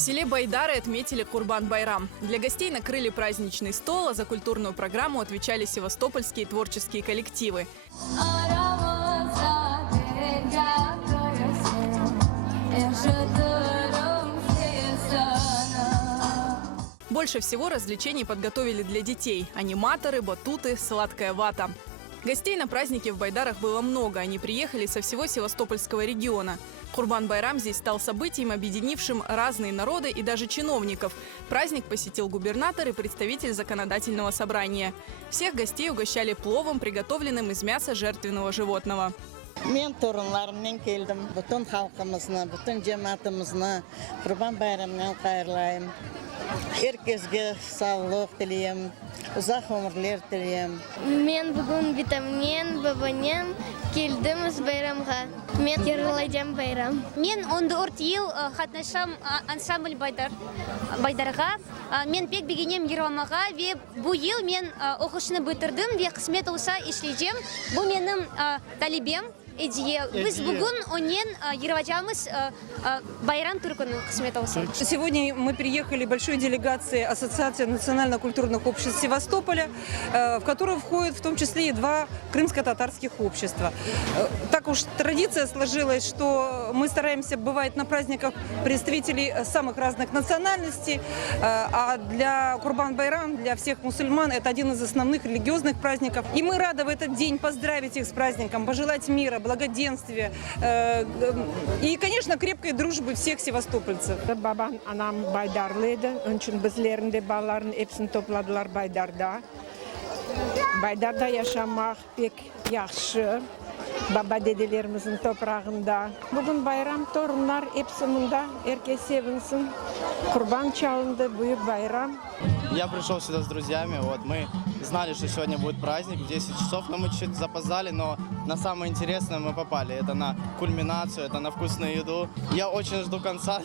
В селе Байдары отметили Курбан-байрам. Для гостей накрыли праздничный стол, а за культурную программу отвечали севастопольские творческие коллективы. Больше всего развлечений подготовили для детей – аниматоры, батуты, сладкая вата. Гостей на празднике в Байдарах было много, они приехали со всего Севастопольского региона. Курбан-байрам здесь стал событием, объединившим разные народы и даже чиновников. Праздник посетил губернатор и представитель законодательного собрания. Всех гостей угощали пловом, приготовленным из мяса жертвенного животного. Мен torunlarımdan geldim. Bütün halkımızı, bütün cemaatimizni Kurban-bayramdan qayırlayım. Herkesге sağlık dileyim, uzak ömürler dileyim. Мен бүгін витамин бабанен келдім из байрамға. Мен ерлайдам байрам. Мен 14 ел қатнашам ансамбль байдарға. Мен пек бегенем Ервамаға ве бұл ел мен оқушыны бітірдім ве қызмет олса ишлейдем. Бұл менің талибем. Біз бүгін онен Ерваджамыз байрам түркінің қызмет олса. Сегодня мы приехали большой делегацией Ассоциации национально-культурных обществ Севастополя, в которую входят в том числе и 2 крымско-татарских общества. Так уж традиция сложилась, что мы стараемся бывать на праздниках представителей самых разных национальностей, а для Курбан-байрам, для всех мусульман, это один из основных религиозных праздников. И мы рады в этот день поздравить их с праздником, пожелать мира, благоденствия и, конечно, крепкой дружбы всех севастопольцев. Babam, anam Baydarlıydı. Onun için bizlerin de bağların hepsini topladılar Baydar'da. Baydar'da yaşamak pek yaxşı. Baba dedelerimizin toprağında. Bugün bayram, torunlar hepsi bunda. Herkes sevinsin. Kurban çalındı, büyük bayram. Я пришел сюда с друзьями, мы знали, что сегодня будет праздник в 10 часов, но мы чуть запоздали, но на самое интересное мы попали. Это на кульминацию, это на вкусную еду. Я очень жду конца,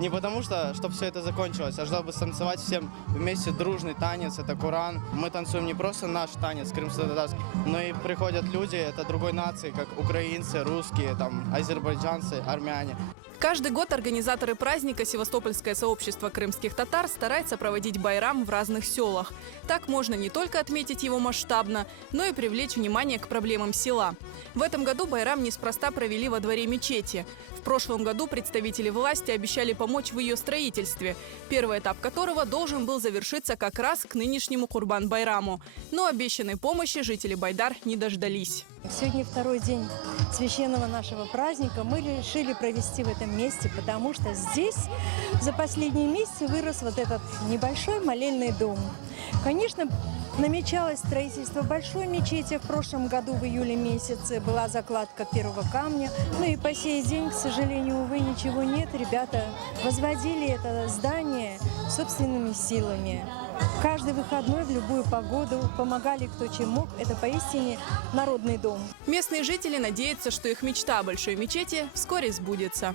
не потому что, чтобы все это закончилось, а чтобы станцевать всем вместе дружный танец, это Куран. Мы танцуем не просто наш танец крымско-татарский, но и приходят люди, это другой нации, как украинцы, русские, азербайджанцы, армяне. Каждый год организаторы праздника Севастопольское сообщество крымских татар старается проводить байрам в разных селах. Так можно не только отметить его масштабно, но и привлечь внимание к проблемам села. В этом году байрам неспроста провели во дворе мечети. В прошлом году представители власти обещали помочь в ее строительстве, первый этап которого должен был завершиться как раз к нынешнему Курбан-байраму. Но обещанной помощи жители Байдар не дождались. Сегодня второй день священного нашего праздника мы решили провести в этом месте, потому что здесь за последние месяцы вырос вот этот небольшой молельный дом. Конечно, намечалось строительство большой мечети. В прошлом году в июле месяце была закладка первого камня. Ну и по сей день, к сожалению, увы, ничего нет. Ребята возводили это здание собственными силами. Каждый выходной в любую погоду помогали кто чем мог. Это поистине народный дом. Местные жители надеются, что их мечта о большой мечети вскоре сбудется.